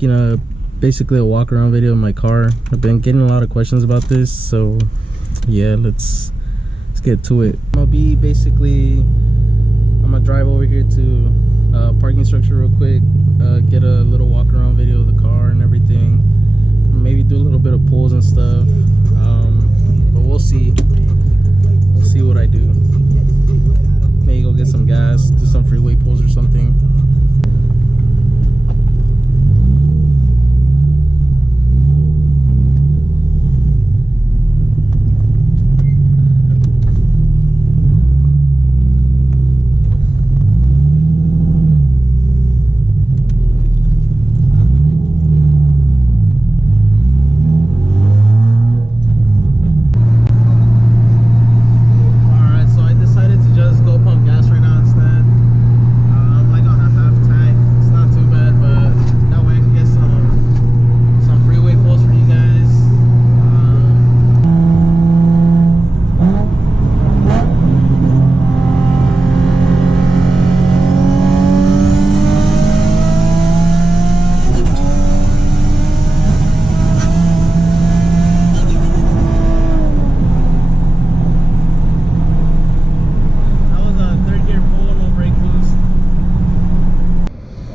making basically a walk around video of my car. I've been getting a lot of questions about this, so yeah, let's get to it. I'm gonna drive over here to parking structure real quick, get a little walk around video of the car and everything, maybe do a little bit of pulls and stuff, but we'll see what I do. Maybe go get some gas, do some freeway pulls or something.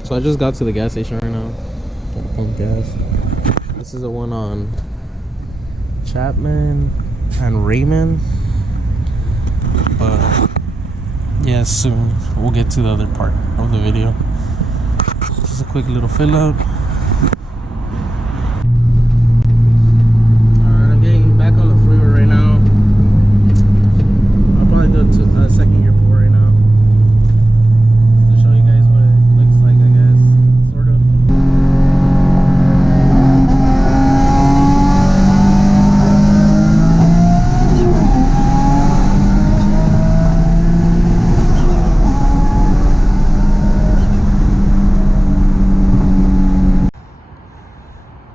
So I just got to the gas station right now. Gotta pump gas. This is the one on Chapman and Raymond. But yeah, soon we'll get to the other part of the video. Just a quick little fill up. Alright, I'm getting back on the freeway right now. I'll probably do a second gear pull right now.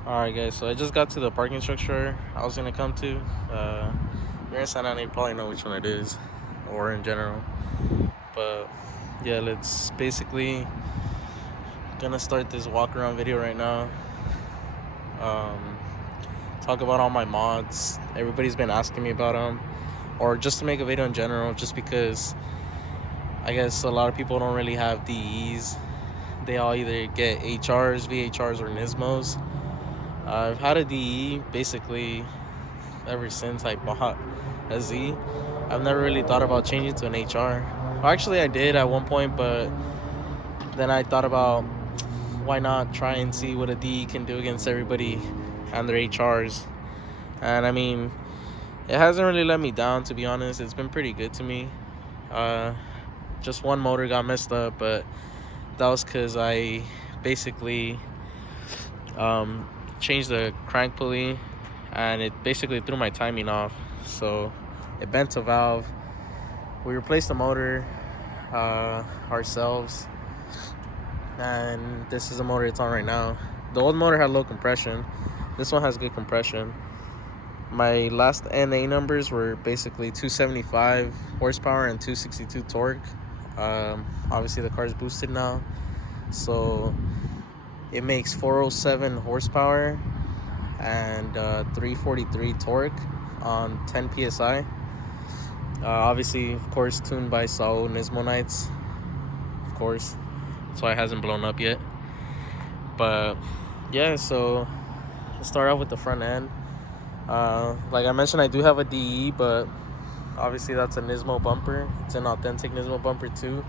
Alright guys, so I just got to the parking structure I was gonna come to. You're in San Ana, you probably know which one it is, or in general. But yeah, let's basically gonna start this walk around video right now. Talk about all my mods. Everybody's been asking me about them, or just to make a video in general, just because I guess a lot of people don't really have DEs. They all either get HRs, VHRs, or Nismos. I've had a DE basically ever since I bought a Z. I've never really thought about changing to an HR. Well, actually I did at one point, but then I thought about why not try and see what a DE can do against everybody and their HRs. And I mean, it hasn't really let me down, to be honest. It's been pretty good to me. Just one motor got messed up, but that was because I basically changed the crank pulley and it basically threw my timing off, so it bent a valve. We replaced the motor ourselves, and this is the motor it's on right now. The old motor had low compression. This one has good compression. My last NA numbers were basically 275 horsepower and 262 torque. Obviously the car's boosted now, so it makes 407 horsepower and 343 torque on 10 psi. Obviously, of course, tuned by Saul Nismo Nights. Of course, that's why it hasn't blown up yet. But yeah, so let's start off with the front end. Like I mentioned, I do have a DE, but obviously that's a Nismo bumper. It's an authentic Nismo bumper too.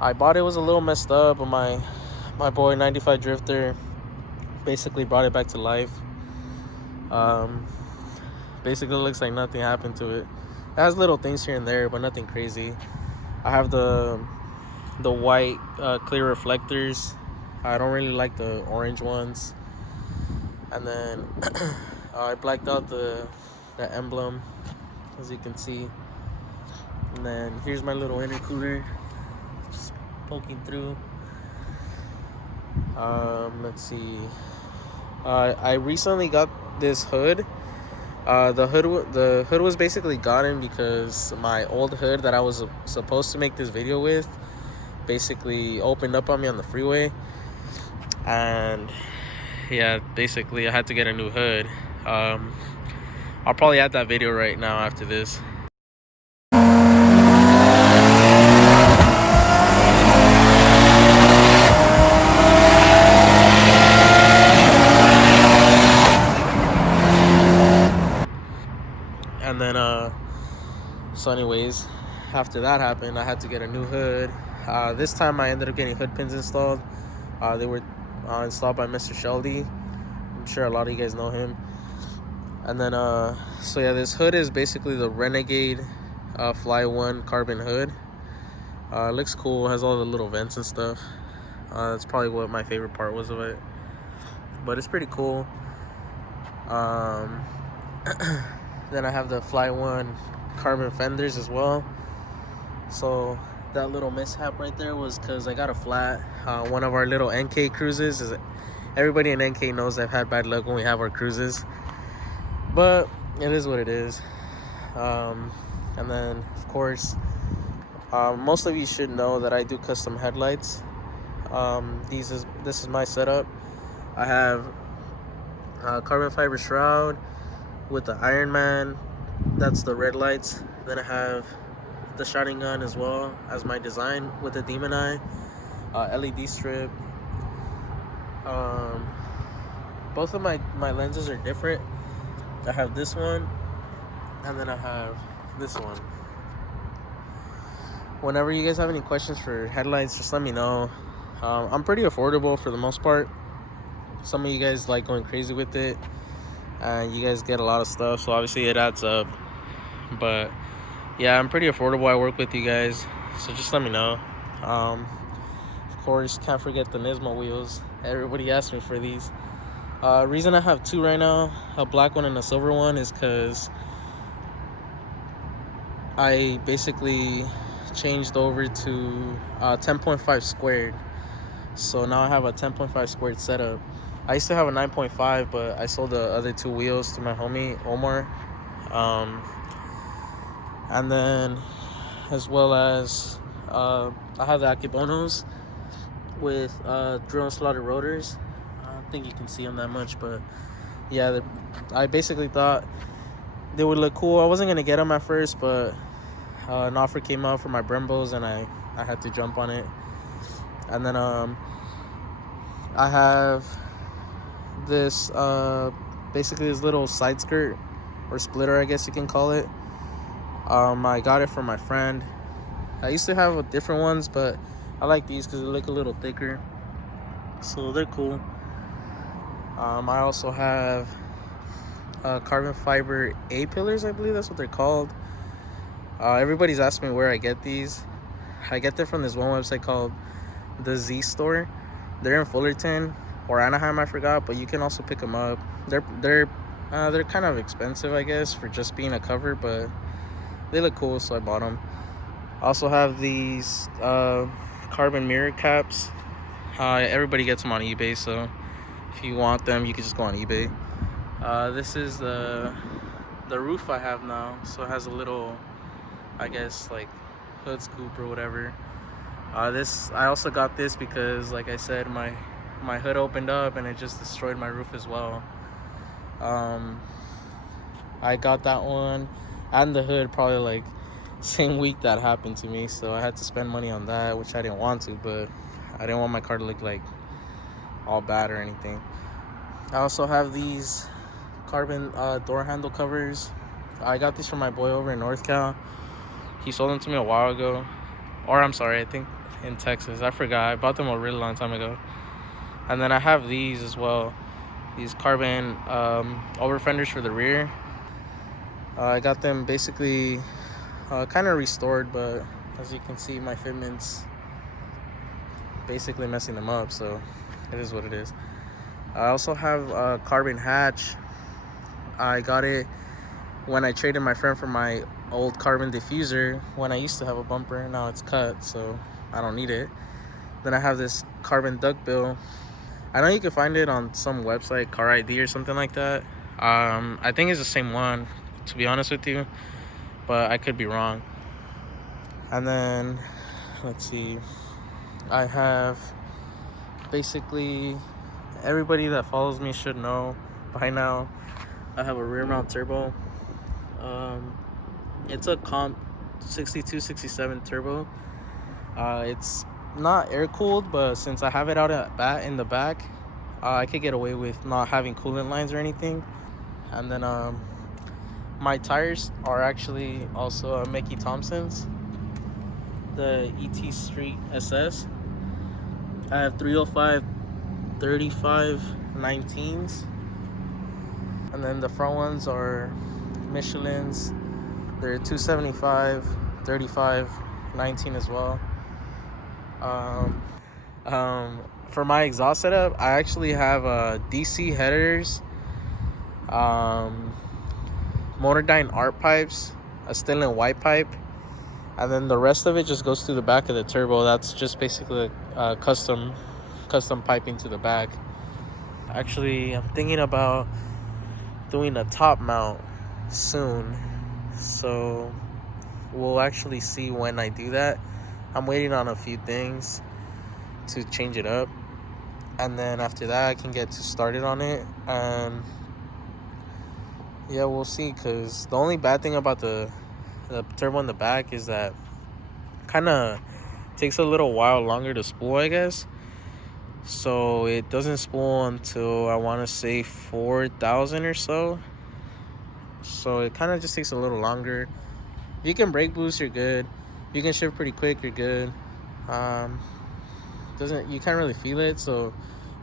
I bought it was a little messed up, but my boy 95 Drifter basically brought it back to life. Basically looks like nothing happened to it. It has little things here and there, but nothing crazy. I have the white clear reflectors. I don't really like the orange ones. And then I blacked out the emblem, as you can see. And then here's my little intercooler, just poking through. Let's see. I recently got this hood. The hood was basically gotten because my old hood that I was supposed to make this video with basically opened up on me on the freeway. And yeah, basically I had to get a new hood. I'll probably add that video right now after this. And then so anyways, after that happened, I had to get a new hood. This time I ended up getting hood pins installed. They were installed by Mr. Sheldy. I'm sure a lot of you guys know him. And then so yeah, this hood is basically the Renegade Fly 1 carbon hood. It looks cool, has all the little vents and stuff. That's probably what my favorite part was of it, but it's pretty cool. Then I have the Fly 1 carbon fenders as well. So that little mishap right there was because I got a flat. One of our little NK cruises is, everybody in NK knows I've had bad luck when we have our cruises, but it is what it is. And then of course, most of you should know that I do custom headlights. This is my setup. I have a carbon fiber shroud with the Iron Man. That's the red lights. Then I have the shotgun gun as well as my design with the Demon Eye, LED strip. Both of my lenses are different. I have this one, and then I have this one. Whenever you guys have any questions for headlights, just let me know. I'm pretty affordable for the most part. Some of you guys like going crazy with it, and you guys get a lot of stuff, so obviously it adds up. But yeah, I'm pretty affordable. I work with you guys, so just let me know. Of course, can't forget the Nismo wheels. Everybody asks me for these. Reason I have two right now, a black one and a silver one, is because I basically changed over to 10.5 squared. So now I have a 10.5 squared setup. I used to have a 9.5, but I sold the other two wheels to my homie Omar. And then as well as I have the Akibonos with drill and slotted rotors. I don't think you can see them that much, but yeah, I basically thought they would look cool. I wasn't gonna get them at first, but an offer came out for my Brembos, and I had to jump on it. And then I have this basically this little side skirt or splitter, I guess you can call it. I got it from my friend. I used to have different ones, but I like these because they look a little thicker, so they're cool. I also have carbon fiber A-pillars, I believe that's what they're called. Everybody's asking me where I get these. I get them from this one website called the Z Store. They're in Fullerton or Anaheim, I forgot, but you can also pick them up. They're kind of expensive, I guess, for just being a cover, but they look cool, so I bought them. I also have these carbon mirror caps. Everybody gets them on eBay, so if you want them, you can just go on eBay. This is the roof I have now, so it has a little, I guess, like hood scoop or whatever. I also got this because, like I said, my hood opened up and it just destroyed my roof as well. I got that one and the hood probably like same week that happened to me, so I had to spend money on that, which I didn't want to, but I didn't want my car to look like all bad or anything. I also have these carbon door handle covers. I got these from my boy over in North Cal. He sold them to me a while ago, or I'm sorry, I think in Texas. I forgot. I bought them a really long time ago. And then I have these as well, these carbon over fenders for the rear. I got them basically kind of restored, but as you can see, my fitment's basically messing them up, so it is what it is. I also have a carbon hatch. I got it when I traded my friend for my old carbon diffuser when I used to have a bumper. Now it's cut, so I don't need it. Then I have this carbon duckbill. I know you can find it on some website, Car ID or something like that. I think it's the same one, to be honest with you, but I could be wrong. And then let's see, I have basically Everybody that follows me should know by now I have a rear mount turbo. It's a comp 6267 turbo. It's not air cooled, but since I have it out in the back, I could get away with not having coolant lines or anything. And then my tires are actually also Mickey Thompson's, the ET Street SS. I have 305 35 19s, and then the front ones are Michelin's. They're 275 35 19 as well. For my exhaust setup, I actually have DC headers, Motordyne art pipes, a Stillen white pipe, and then the rest of it just goes through the back of the turbo. That's just basically custom piping to the back. Actually, I'm thinking about doing a top mount soon, so we'll actually see when I do that. I'm waiting on a few things to change it up, and then after that I can get started on it. And yeah, we'll see, because the only bad thing about the turbo in the back is that kind of takes a little while longer to spool, I guess. So it doesn't spool until I want to say 4,000 or so. So it kind of just takes a little longer. If you can brake boost, you're good. If you can shift pretty quick, you're good. You can't really feel it, so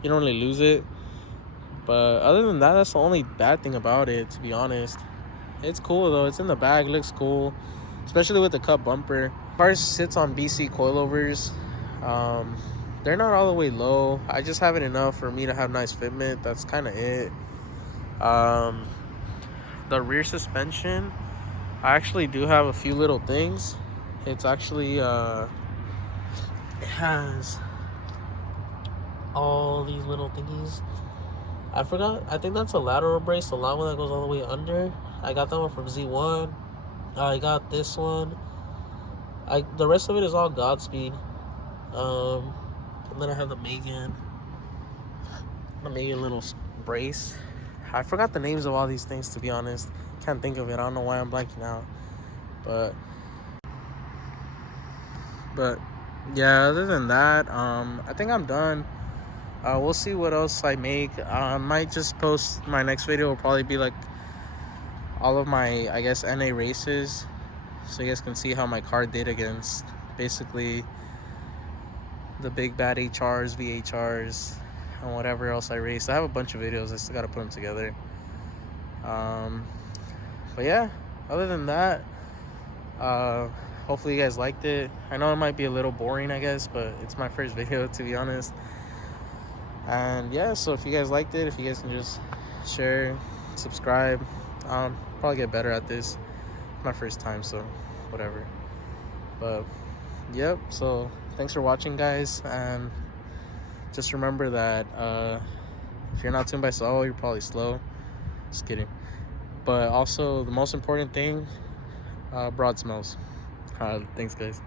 you don't really lose it. But other than that, that's the only bad thing about it, to be honest. It's cool though. It's in the back, looks cool, especially with the cup bumper. The car sits on BC coilovers. They're not all the way low. I just have it enough for me to have nice fitment. That's kind of it. The rear suspension, I actually do have a few little things. It's actually it has all these little thingies. I forgot. I think that's a lateral brace, the long one that goes all the way under. I got that one from Z1. I got this one. The rest of it is all Godspeed. And then I have the Megan little brace. I forgot the names of all these things, to be honest. Can't think of it. I don't know why I'm blanking out. But yeah, other than that, I think I'm done. We'll see what else I make. I might just post, my next video will probably be like all of my, I guess, NA races, so you guys can see how my car did against basically the big bad HRs, VHRs, and whatever else I raced. I have a bunch of videos. I still gotta put them together. But yeah, other than that, hopefully you guys liked it. I know it might be a little boring, I guess, but it's my first video, to be honest. And yeah, so if you guys liked it, if you guys can just share, subscribe, probably get better at this. My first time, so whatever. But yep, so thanks for watching, guys, and just remember that if you're not tuned by slow, you're probably slow. Just kidding. But also, the most important thing, broad smells. Thanks, guys.